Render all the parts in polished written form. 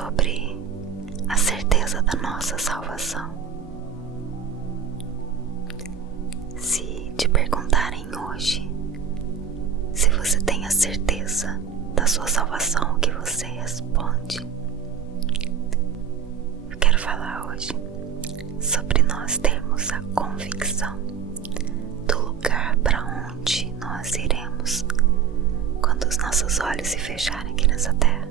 sobre a certeza da nossa salvação. Se te perguntarem hoje se você tem a certeza da sua salvação, o que você responde? Eu quero falar hoje sobre nós termos a convicção do lugar para onde nós iremos quando os nossos olhos se fecharem aqui nessa terra.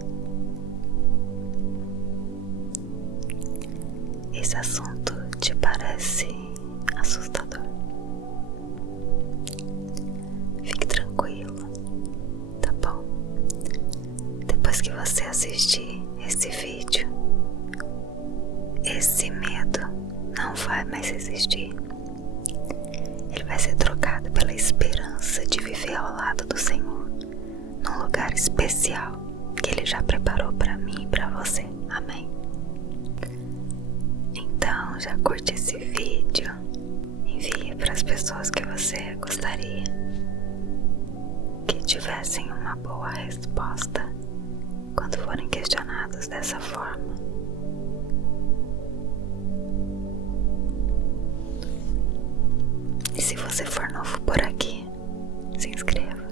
Esse assunto te parece assustador? Fique tranquilo, tá bom? Depois que você assistir esse vídeo, esse medo não vai mais existir. Ele vai ser trocado pela esperança de viver ao lado do Senhor, num lugar especial que Ele já preparou para mim e para você. Amém? Então já curte esse vídeo, envie para as pessoas que você gostaria que tivessem uma boa resposta quando forem questionados dessa forma. E se você for novo por aqui, se inscreva.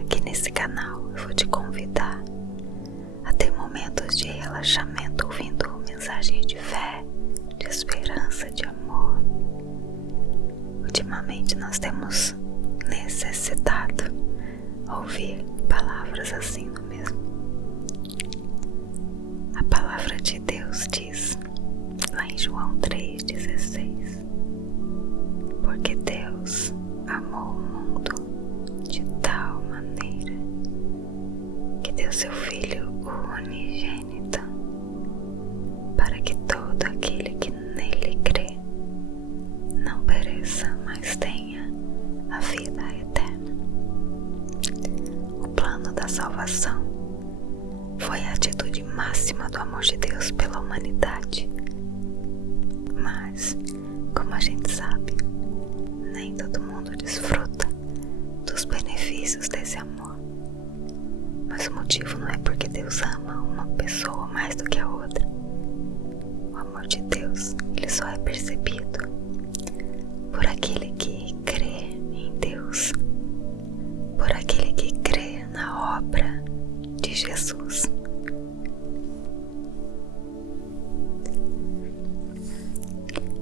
Aqui nesse canal eu vou te convidar a ter momentos de relaxamento ouvindo mensagens de fé, de esperança, de amor. Ultimamente nós temos necessitado ouvir palavras assim, não é mesmo? A palavra de Deus diz lá em João 3,16: porque Deus amou o mundo de tal maneira que deu seu Filho unigênito, para que todo aquele que nele crê não pereça, mas tenha a vida eterna. O plano da salvação foi a atitude máxima do amor de Deus pela humanidade. Mas, como a gente sabe, nem todo mundo desfruta dos benefícios desse amor. Mas o motivo não é porque Deus ama uma pessoa mais do que a outra. O amor de Deus, ele só é percebido por aquele que crê em Deus, por aquele que crê na obra de Jesus.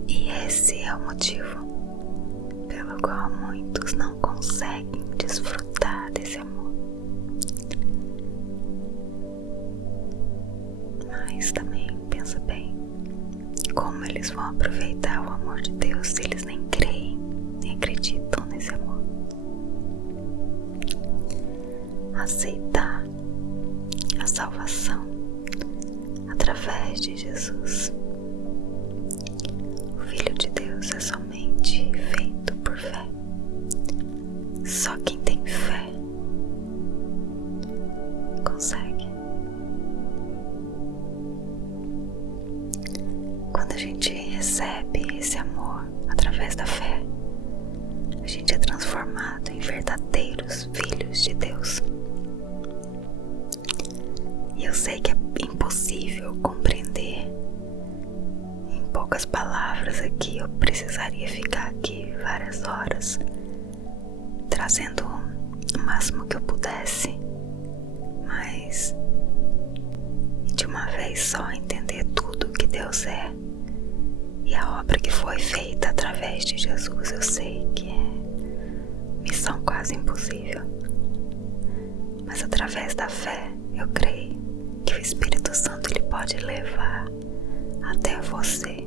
E esse é o motivo pelo qual muitos não conseguem desfrutar desse amor. Mas também pensa bem, como eles vão aproveitar o amor de Deus se eles nem creem, nem acreditam nesse amor? Aceitar a salvação através de Jesus, o Filho de Deus, é somente feito por fé. Só quem tem fé consegue. Quando a gente recebe esse amor através da fé, a gente é transformado em verdadeiros filhos de Deus. E eu sei que é impossível compreender em poucas palavras aqui. Eu precisaria ficar aqui várias horas trazendo o máximo que eu pudesse, mas de uma vez só entender tudo que Deus é e a obra que foi feita através de Jesus, eu sei que é missão quase impossível. Mas através da fé eu creio que o Espírito Santo ele pode levar até você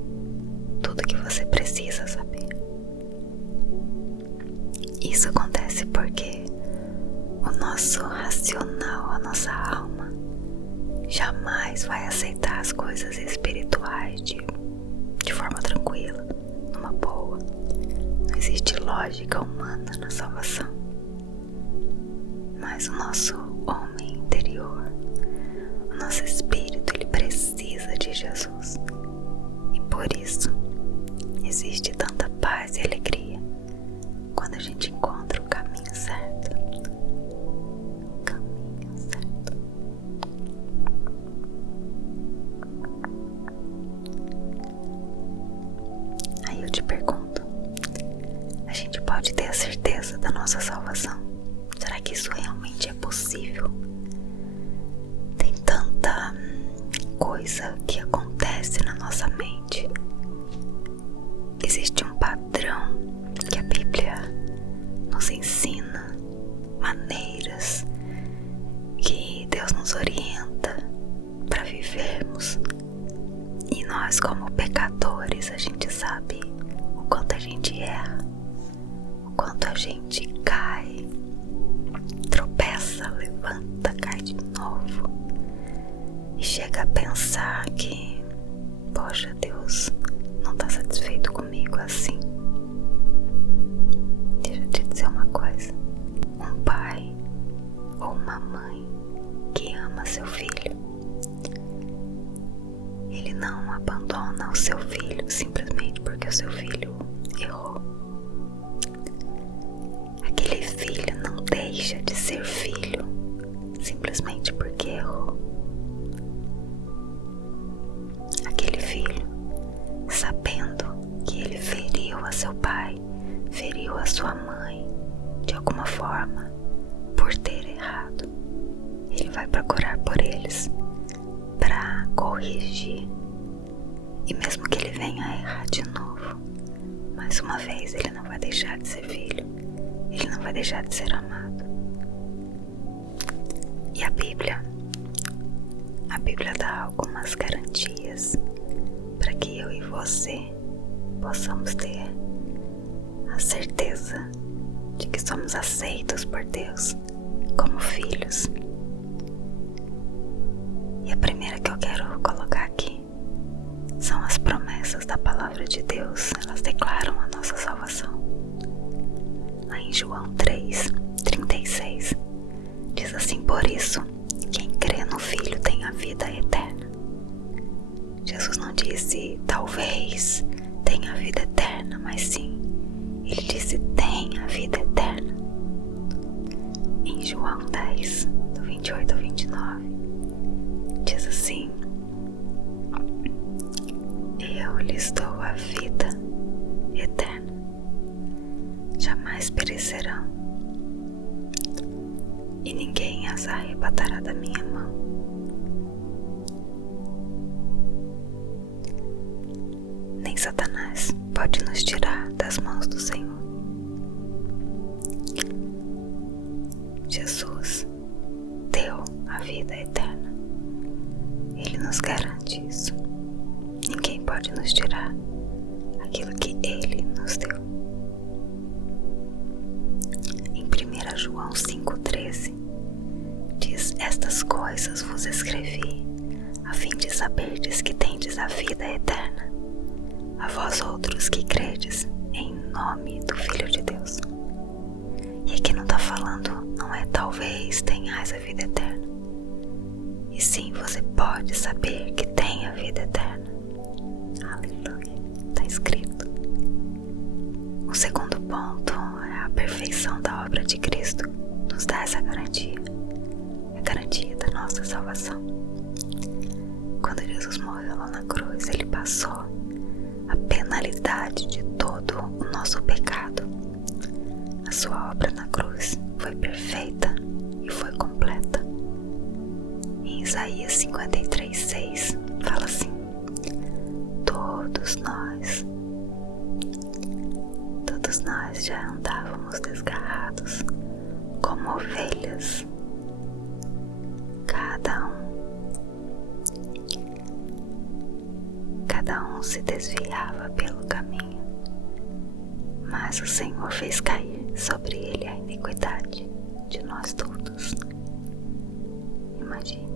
tudo que você precisa saber. Isso acontece porque o nosso racional, a nossa alma, jamais vai aceitar as coisas espirituais de forma tranquila, numa boa. Não existe lógica humana na salvação. Mas o nosso homem interior, o nosso espírito, ele precisa de Jesus. E por isso existe tanta paz e alegria quando a gente encontra o caminho certo. O caminho certo. da nossa salvação? Será que isso realmente é possível? Tem tanta coisa que acontece na nossa mente. Existe um padrão que a Bíblia nos ensina, maneiras que Deus nos orienta para vivermos. E nós, como pecadores, a gente sabe o quanto a gente erra, o quanto a gente cai, tropeça, levanta, cai de novo e chega a pensar que, poxa, Deus não está satisfeito comigo assim. Deixa eu te dizer uma coisa: um pai ou uma mãe que ama seu filho, ele não abandona o seu filho simplesmente porque o seu filho errou. Aquele filho não deixa de ser filho simplesmente porque errou. Aquele filho, sabendo que ele feriu a seu pai, feriu a sua mãe de alguma forma por ter errado, ele vai procurar por eles para corrigir. E mesmo que ele venha a errar de novo, mais uma vez, ele não vai deixar de ser filho, ele não vai deixar de ser amado. E a Bíblia dá algumas garantias para que eu e você possamos ter a certeza de que somos aceitos por Deus como filhos. E a primeira que eu quero colocar aqui são as promessas da palavra de Deus. Elas declaram a nossa salvação. Lá em João 3:36 diz assim: por isso, quem crê no Filho tem a vida eterna. Jesus não disse talvez tenha a vida eterna, mas sim, ele disse tem a vida eterna. Em João 10, do 28 ao 29, diz assim: eu lhes dou a vida eterna, jamais perecerão, e ninguém as arrebatará da minha mão. Nem Satanás pode nos tirar das mãos do Senhor. Jesus deu a vida eterna. Ele nos garante isso. Ninguém pode nos tirar aquilo que Ele nos deu. Em 1 João 5,13 diz: estas coisas vos escrevi, a fim de saberdes que tendes a vida eterna, a vós outros que credes em nome do Filho de Deus. E aqui não está falando, não é talvez tenhais a vida eterna, e sim, você pode saber que tem a vida eterna. Aleluia, está escrito. O segundo ponto é a perfeição da obra de Cristo. Nos dá essa garantia, a garantia da nossa salvação. Quando Jesus morreu lá na cruz, Ele passou a penalidade de todo o nosso pecado. A sua obra na cruz foi perfeita e foi completa. Em Isaías 53:6 fala assim: todos nós já andávamos desgarrados como ovelhas, cada um se desviava pelo caminho, mas o Senhor fez cair sobre ele a iniquidade de nós todos. Imagine.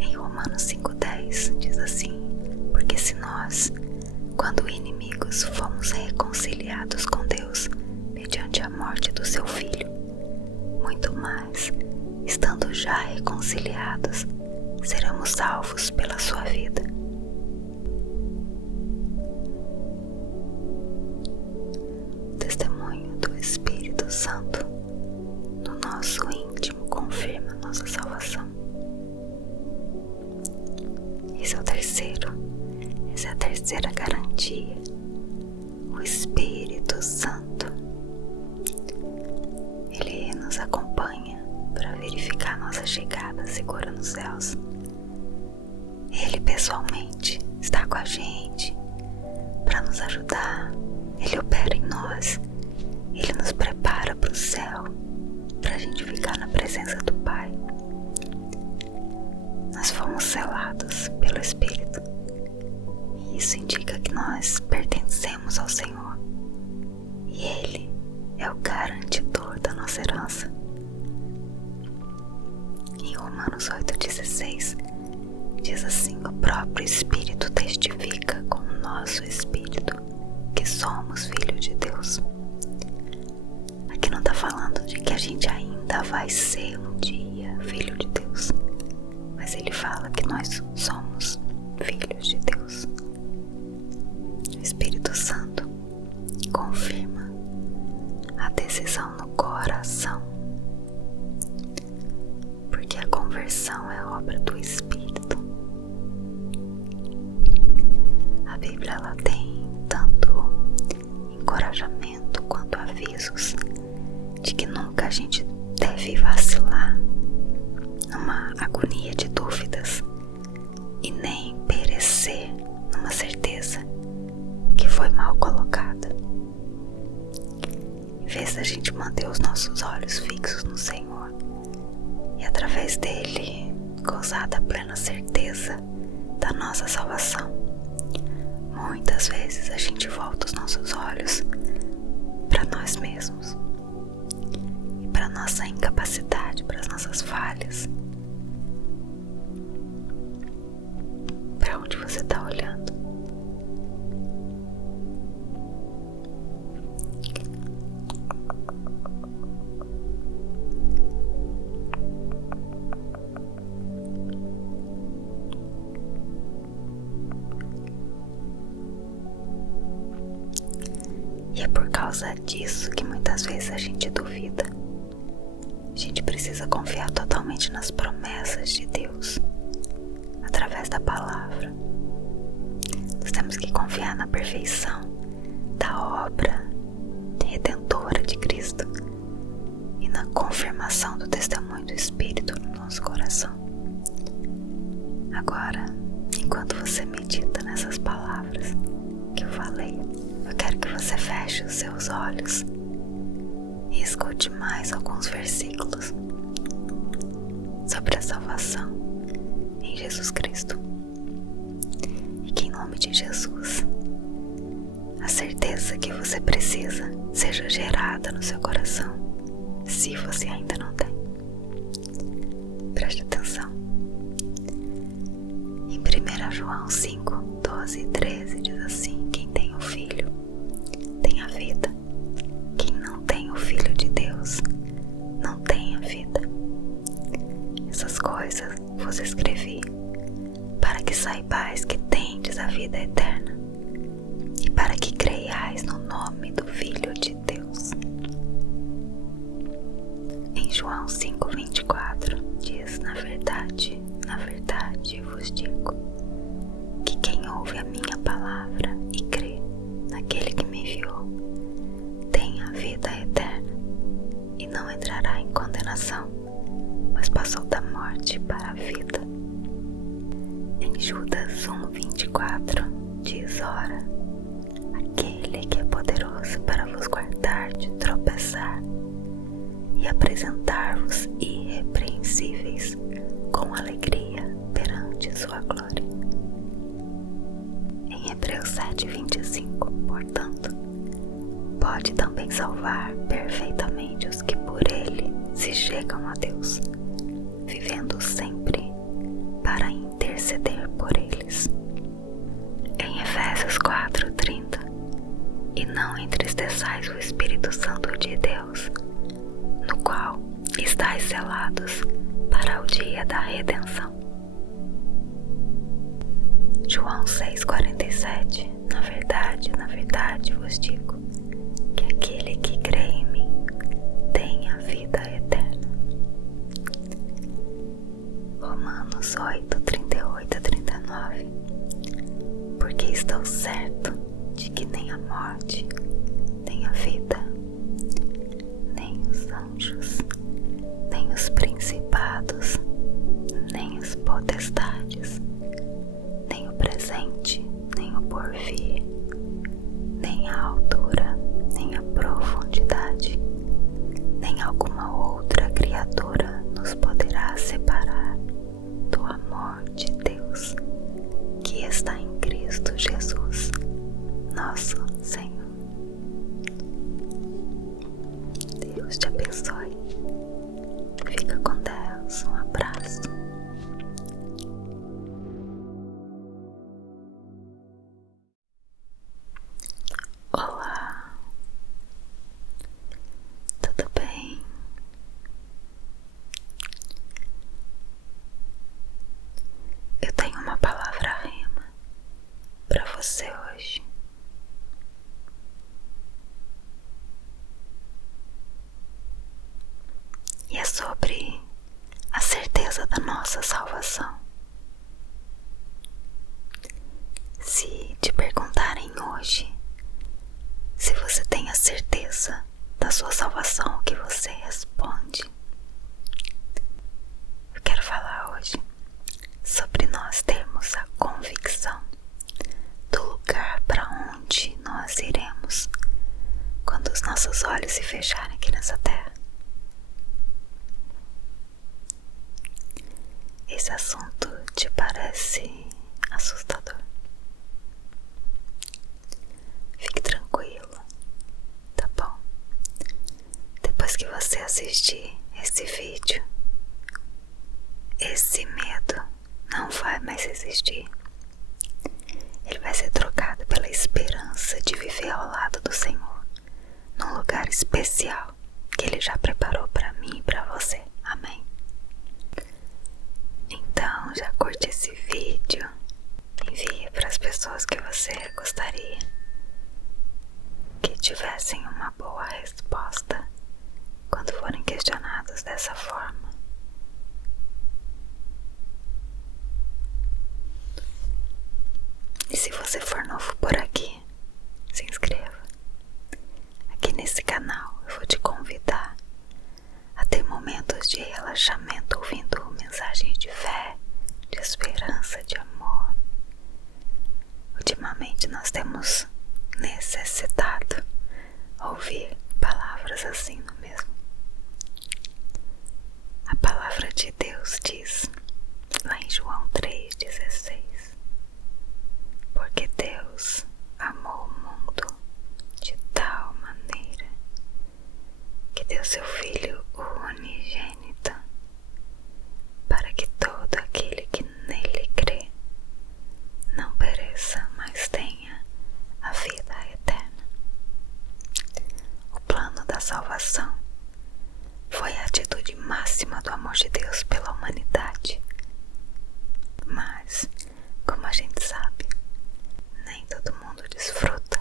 Em Romanos 5,10 diz assim: porque se nós, quando inimigos, fomos reconciliados com Deus mediante a morte do seu Filho, muito mais, estando já reconciliados, seremos salvos pela sua vida. O testemunho do Espírito Santo no nosso íntimo confirma nossa salvação. Esse é o dia, o Espírito Santo. Ele nos acompanha para verificar nossa chegada segura nos céus. Ele pessoalmente está com a gente para nos ajudar. Ele opera em nós. Ele nos prepara para o céu, para a gente ficar na presença do Pai. Nós fomos selados pelo Espírito. E isso indica que nós pertencemos ao Senhor. E Ele é o garantidor da nossa herança. Em Romanos 8,16 diz assim: o próprio Espírito testifica com o nosso Espírito que somos filhos de Deus. Aqui não está falando de que a gente ainda vai ser um dia filho de Deus, mas ele fala que nós somos filhos de Deus. O Espírito Santo confirma a decisão no coração, porque a conversão é obra do Espírito. A Bíblia ela tem tanto encorajamento quanto avisos de que nunca a gente deve vacilar numa agonia de dúvidas e nem perecer numa certeza que foi mal colocada. Em vez da gente manter os nossos olhos fixos no Senhor e através dele gozar da plena certeza da nossa salvação, muitas vezes a gente volta os nossos olhos para nós mesmos e para nossa incapacidade, para as nossas falhas. Para onde você está olhando? E é por causa disso que muitas vezes a gente duvida. A gente precisa confiar totalmente nas promessas de Deus, através da palavra. Nós temos que confiar na perfeição da obra redentora de Cristo e na confirmação do testemunho do Espírito no nosso coração. Agora, enquanto você medita nessas palavras que eu falei, eu quero que você feche os seus olhos e escute mais alguns versículos sobre a salvação em Jesus Cristo. E que em nome de Jesus, a certeza que você precisa seja gerada no seu coração, se você ainda não tem. Preste atenção. Em 1 João 5, 12 e 13 diz assim: quem tem o Filho tem a vida. Quem não tem o Filho de Deus não tem a vida. Essas coisas vos escrevi para que saibais que tendes a vida eterna e para que creiais no nome do Filho de Deus. Em João 5,24 diz: na verdade vos digo que quem ouve a minha palavra e crê naquele que me enviou tem a vida eterna e não entrará em condenação, mas passou da morte para a vida. Em Judas 1,24 diz: ora, aquele que é poderoso para vos guardar de tropeçar e apresentar-vos irrepreensíveis com alegria perante sua glória. Em Hebreus 7,25, portanto, pode também salvar perfeitamente os que por ele se chegam a Deus, vivendo sempre para interceder por eles. Em Efésios 4,30, e não entristeçais o Espírito Santo de Deus, no qual estáis selados para o dia da redenção. João 6,47, na verdade vos digo que aquele que crê em mim tem a vida eterna. Romanos 8, 38 a 39, porque estou certo morte, nem a vida, nem os anjos, nem os principados, nem as potestades, nem o presente, nem o porvir, nem a altura, nem a profundidade, nem alguma outra criatura nos poderá separar do amor de Deus que está em Cristo Jesus, nosso Senhor. Deus te abençoe. Fica com Deus. Um abraço. Olá, tudo bem? Eu tenho uma palavra rema para você hoje. E é sobre a certeza da nossa salvação. Se te perguntarem hoje se você tem a certeza da sua salvação, o que você responde? Eu quero falar hoje sobre nós termos a convicção do lugar para onde nós iremos quando os nossos olhos se fecharem aqui nessa terra. Esse assunto te parece assustador? Fique tranquilo, tá bom? Depois que você assistir esse vídeo, esse medo não vai mais existir. Ele vai ser trocado pela esperança de viver ao lado do Senhor, num lugar especial que Ele já preparou para mim e para você. Amém? Então, já curte esse vídeo, envie para as pessoas que você gostaria que tivessem uma boa resposta quando forem questionados dessa forma. E se você for novo por aqui, se inscreva. Aqui nesse canal eu vou te convidar a ter momentos de relaxamento ouvindo mensagens de fé, de esperança, de amor. Ultimamente nós temos necessitado ouvir palavras assim, não é mesmo? A palavra de Deus diz lá em João 3,16: porque Deus amou o mundo de tal maneira que deu seu Filho unigênito, para que todo aquele que nele crê não pereça, mas tenha a vida eterna. O plano da salvação foi a atitude máxima do amor de Deus pela humanidade. Mas, como a gente sabe, nem todo mundo desfruta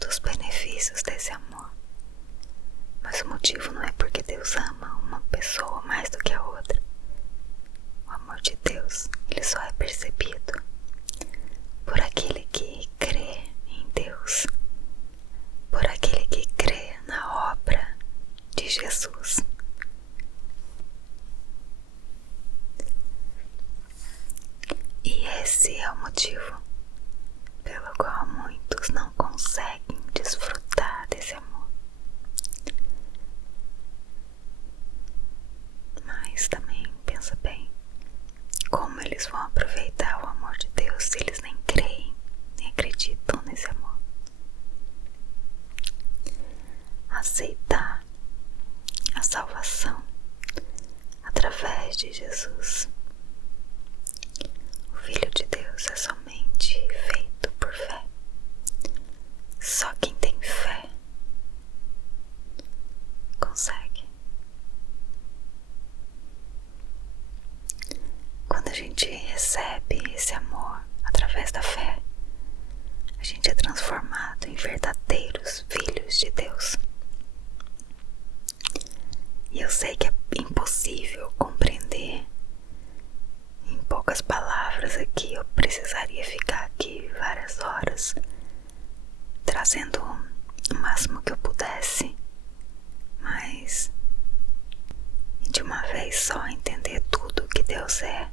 dos benefícios desse amor. Mas o motivo não é porque Deus ama uma pessoa mais do que a outra. O amor de Deus, ele só é percebido por aquele que crê em Deus, por aquele que crê na obra de Jesus. E esse é o motivo pelo qual muitos não conseguem desfrutar desse amor. Mas também pensa bem, como eles vão aproveitar o amor de Deus se eles nem creem, nem acreditam nesse amor? Aceitar a salvação através de Jesus, o Filho de Deus, é somente feito por fé. Só quem tem fé consegue. Quando a gente recebe esse amor através da fé, a gente é transformado em verdadeiros filhos de Deus. E eu sei que é impossível compreender em poucas palavras aqui. Eu precisaria ficar aqui várias horas trazendo o máximo que eu pudesse, mas de uma vez só entender tudo que Deus é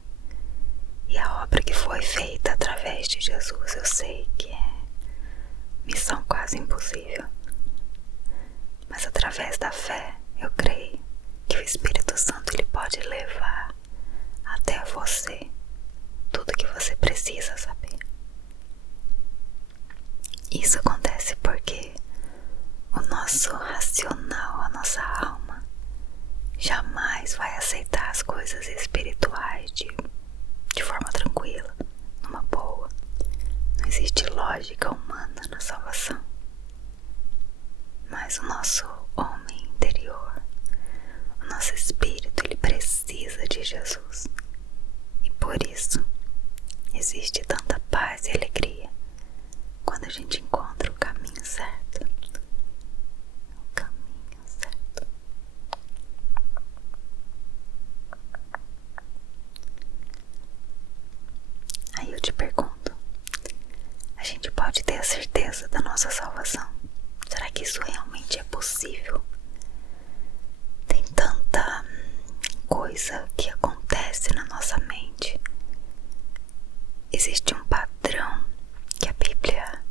e a obra que foi feita através de Jesus. Eu sei que é missão quase impossível, mas através da fé eu creio que o Espírito Santo ele pode levar até você tudo que você precisa saber. Isso acontece porque o nosso racional, a nossa alma, jamais vai aceitar as coisas espirituais de forma tranquila, numa boa. Não existe lógica humana na salvação. Mas o nosso homem interior, o nosso espírito, ele precisa de Jesus. E por isso existe tanta paz e alegria quando a gente encontra o caminho certo. O caminho certo. Aí eu te pergunto, a gente pode ter a certeza da nossa salvação? Será que isso realmente é possível? Tem tanta coisa que acontece na nossa mente. Existe um padrão que a Bíblia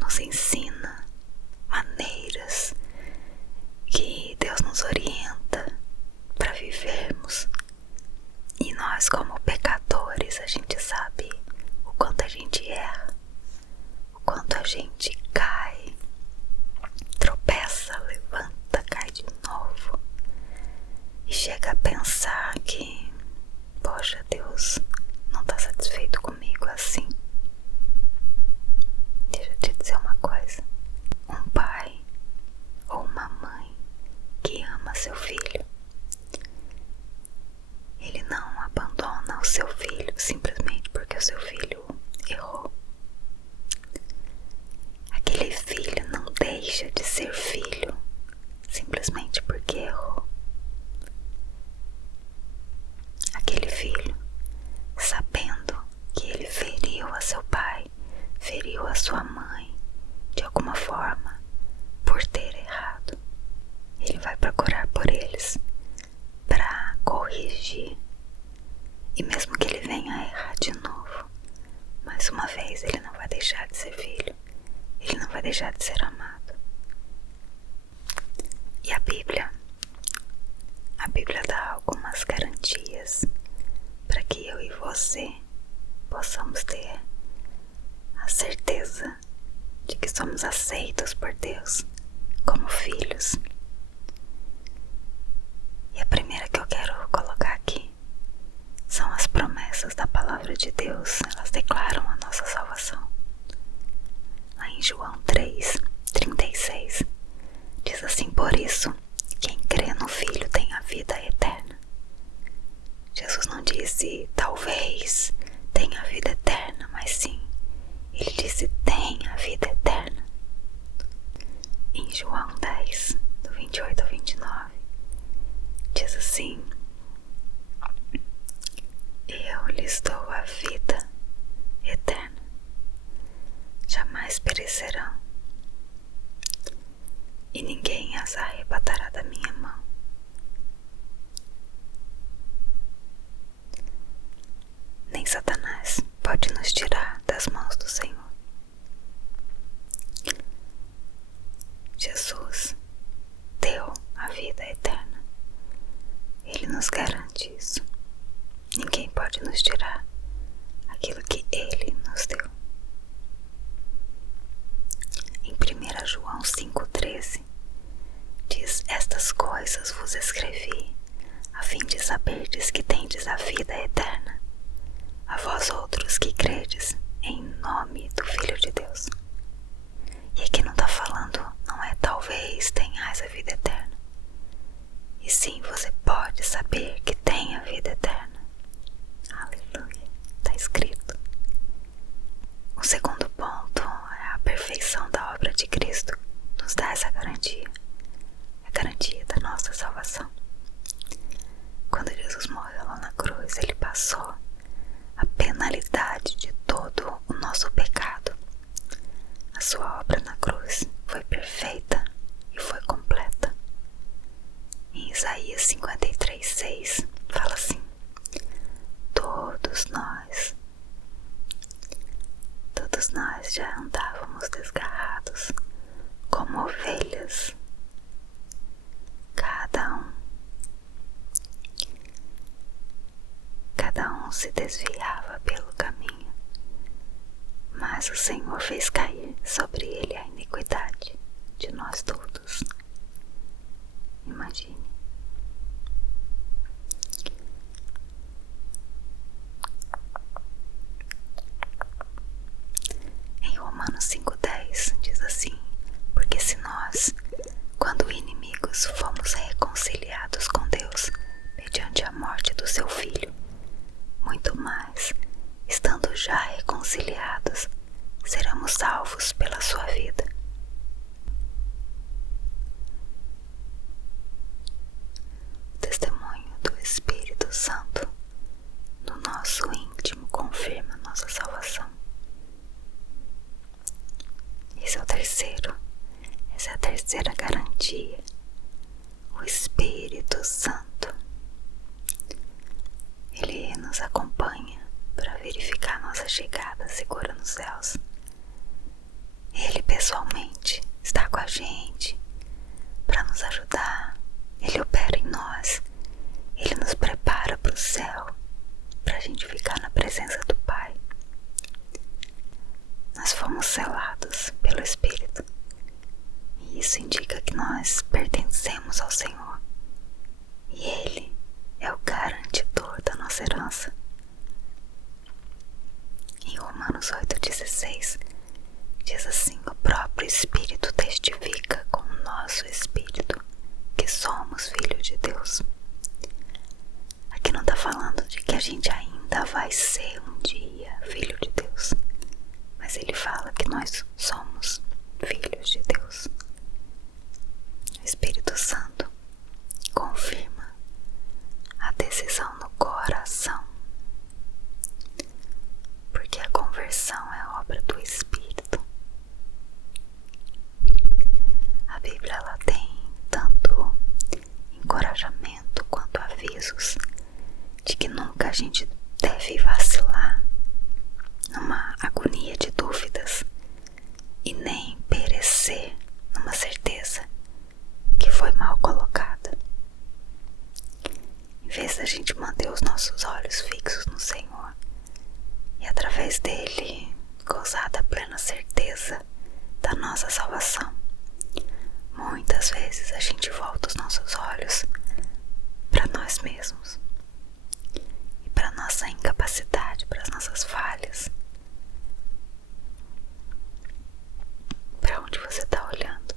nos ensina, maneiras que Deus nos orienta para vivermos. E nós, como pecadores, a gente sabe o quanto a gente erra, o quanto a gente cai, tropeça, levanta, cai de novo e chega a pensar que, poxa, Deus não está satisfeito comigo assim. Deixa eu te dizer uma coisa: um pai ou uma mãe que ama seu filho, ele não abandona o seu filho simplesmente porque o seu filho errou. Aquele filho não deixa de ser filho simplesmente porque errou. Aquele filho, sabendo que ele feriu a seu pai, feriu a sua mãe de alguma forma por ter errado, ele vai procurar por eles para corrigir. E mesmo que ele venha a errar de novo, mais uma vez, ele não vai deixar de ser filho, ele não vai deixar de ser amado. E a Bíblia dá algumas garantias para que eu e você possamos ter a certeza de que somos aceitos por Deus como filhos. E a primeira que eu quero colocar aqui são as promessas da palavra de Deus. Elas declaram a nossa salvação. Lá em João 3:36 diz assim: por isso, quem crê no Filho tem a vida eterna. Jesus não disse talvez tenha a vida eterna, mas sim, ele disse tem a vida eterna. Em João 10, do 28 ao 29, diz assim: eu lhes dou a vida eterna, jamais perecerão, e ninguém as arrebatará da minha mão. Nem Satanás pode nos tirar das mãos do Senhor. Jesus deu a vida eterna. Ele nos garante isso. Ninguém pode nos tirar aquilo que Ele nos deu. Em 1 João 5,13 diz: estas coisas vos escrevi, a fim de saberdes que tendes a vida eterna, a vós outros que credes em nome do Filho de Deus. E aqui não está falando, não é talvez tenhais a vida eterna, e sim, você pode saber que tem a vida dias, cada um se desviava pelo caminho, mas o Senhor fez cair sobre ele a iniquidade de nós todos. Imagine. Em Romanos 5,10 diz assim: porque se nós, quando inimigos, fomos reconciliados com Deus mediante a morte do seu Filho, muito mais, estando já reconciliados, seremos salvos pela sua vida. O testemunho do Espírito Santo no nosso íntimo confirma nossa salvação. Essa é a terceira garantia. O Espírito Santo, ele nos acompanha para verificar nossa chegada segura nos céus. Ele pessoalmente está com a gente para nos ajudar. Ele opera em nós. Ele nos prepara para o céu, para a gente ficar na presença do Pai. Nós fomos selados pelo Espírito, e isso indica que nós pertencemos ao Senhor, e Ele é o garantidor da nossa herança. Em Romanos 8,16 diz assim: o próprio Espírito testifica com o nosso Espírito que somos filhos de Deus. Aqui não está falando de que a gente ainda vai ser um dia filho de Deus, mas ele fala que nós somos filhos de Deus. O Espírito Santo confirma a decisão no coração, porque a conversão é obra do Espírito. A Bíblia, ela tem tanto encorajamento quanto avisos de que nunca a gente deve vacilar numa agonia de dúvidas e nem perecer numa certeza que foi mal colocada. Em vez da gente manter os nossos olhos fixos no Senhor e através dele gozar da plena certeza da nossa salvação, muitas vezes a gente volta os nossos olhos para nós mesmos e para nossa incapacidade, para as nossas falhas. Para onde você está olhando?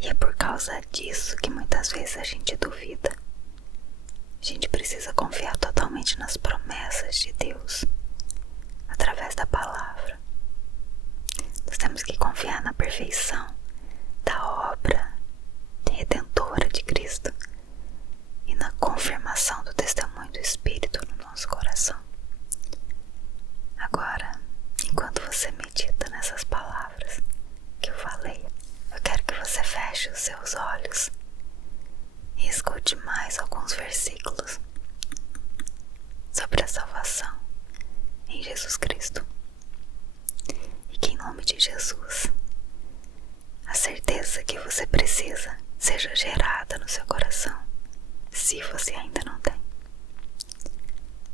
E é por causa disso que muitas vezes a gente duvida. A gente precisa confiar totalmente nas promessas de Deus através da palavra. Nós temos que confiar na perfeição da obra redentora de Cristo e na confirmação do testemunho do Espírito no nosso coração. Agora, enquanto você medita nessas palavras que eu falei, eu quero que você feche os seus olhos e escute mais alguns versículos sobre a salvação em Jesus Cristo. E que em nome de Jesus, a certeza que você precisa seja gerada no seu coração, se você ainda não tem.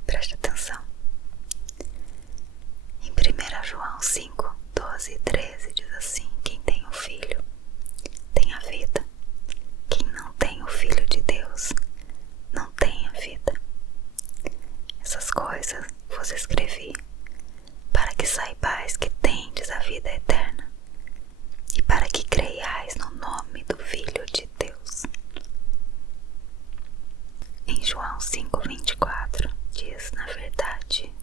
Preste atenção. Em 1 João 5, 12 e 13 diz assim: quem tem o Filho tem a vida. Quem não tem o Filho de Deus não tem a vida. Essas coisas vos escrevi para que saibais que tendes a vida eterna e para que creiais no nome do Filho de Deus. Em João 5,24 diz: na verdade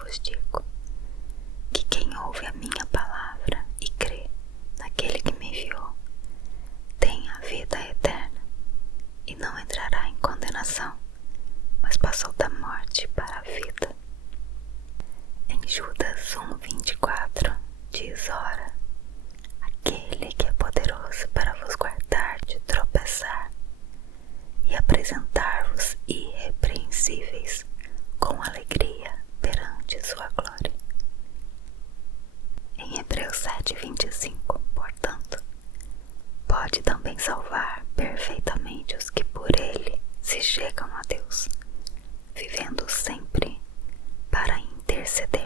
vos digo que quem ouve a minha palavra Mateus 7,25, portanto, pode também salvar perfeitamente os que por ele se chegam a Deus, vivendo sempre para interceder